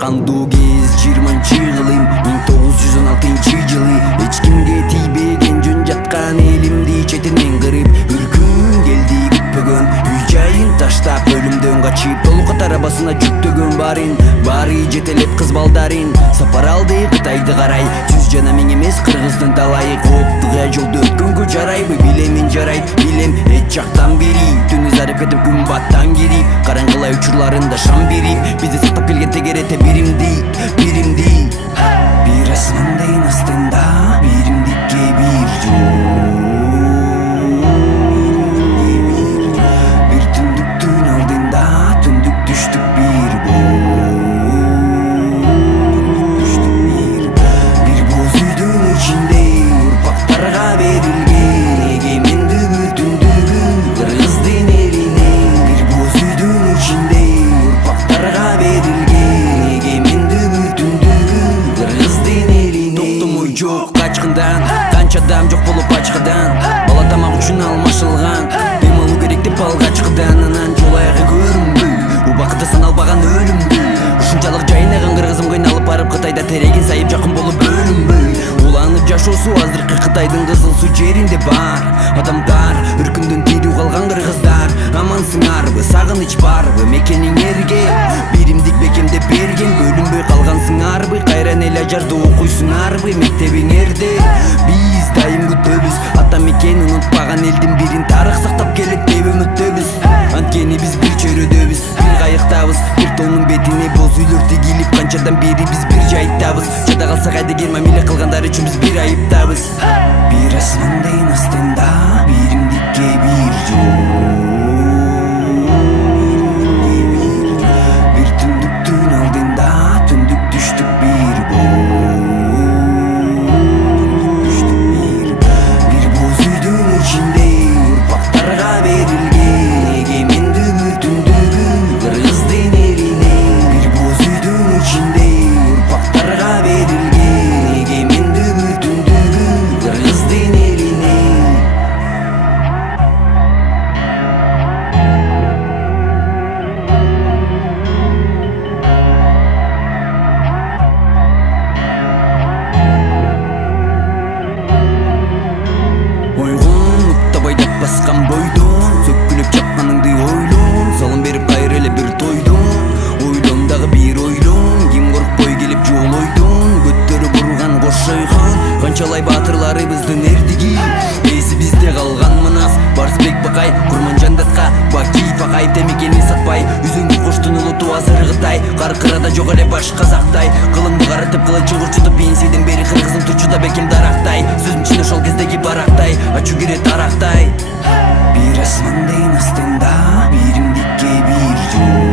кандуу кез 20-жылым 1916-жылы эч кимге тийбеген жөн жаткан элимди четинен кырып үркүн келди күтпөгөн үй жайын таштап өлүмдөн качып толук арабасына жүктөгөн баары жетелеп кыз балдарын сапар алды Кытайды карай жүз жана миң эмес кыргыздын талайы кооптуга жолду өткөнгө жарайбы билемин жарайт билем эч жактан бери түнү зарып кетип күн баттан кирип караңгылай учурларында шам берип бизди сактап келген тегерете биримди бир асмандын астында биримдикке бир жол бир түндүктүн алдында түндүк түштүк бир бир боз үйдүн ичинде урпактарга берилген эгемендүү түндүгү кыргыздын элине бир боз үйдүн ичинде урпактарга берилген эгемендүү түндүгү кыргыздын элине токтомой жок качкындан канча адам жок болуп ачкыдан бала тамак үчүн алмашылган эм алуу керек деп алгачкыдан анан жол аягы көрүнбөй убакыты саналбаган өлүмдүү ушунчалык жайнаган кыргызым кыйналып барып Кытайда терегин сайып жакын болуп бөлүнбөй уланып жашоосу азыркы Кытайдын кызыл суу жеринде бар адамдар үркүндөн тирүү калган кыргыздар амансыңарбы сагыныч барбы мекениңерге биримдик бекемдеп берген бөлүнбөй калгансыңарбы кайран эле ажарда окуйсуңарбы мектебиңерде биз дайым күтөбүз ата мекен унутпаган элдин бирин тарых сактап келет деп үмүттөбүз анткени биз бир чөйрөдөбүз бир кайыктабыз бир тоонун бетине боз үйлөр тигилип канчадан бери биз бир жайыттабыз жада калсак айдыгер мамиле кылгандар үчүн биз бир айыптабыз бир асмандын астында биримдикке бир жол бир түндүктүн алдында түндүк түштүк бир бир боз үйдүн ичинде урпактарга берилген эгемендүү түндүгү кыргыздын элине бир боз үйдүн ичинде урпактарга берилген эгемендүү түндүгү кыргыздын элине ойгон уктабай деп баскан бойдон сөккүлөп чапканыңды ойлон салым берип кайыр эле бир тойдон ойлон дагы бир ойлон ким коркпой келип жоолойдон көттөрү бурган кош ойгон канчалай баатырларыбыздын эрдиги эси бизде калган мынас Барсбек Бакай Курманжан Датка Бакиев Акай темекени сатпай үзүңгү коштун улуту азыр Кытай каркырада жок эле баш казактай кылымды карытып кылычын курчутуп бенсиден бери кыргызым турчуда бекем дарактай сөзүм ичинде ошол кездеги барактай ачуу кирет арактай бир асмандын астында биримдикке бир жол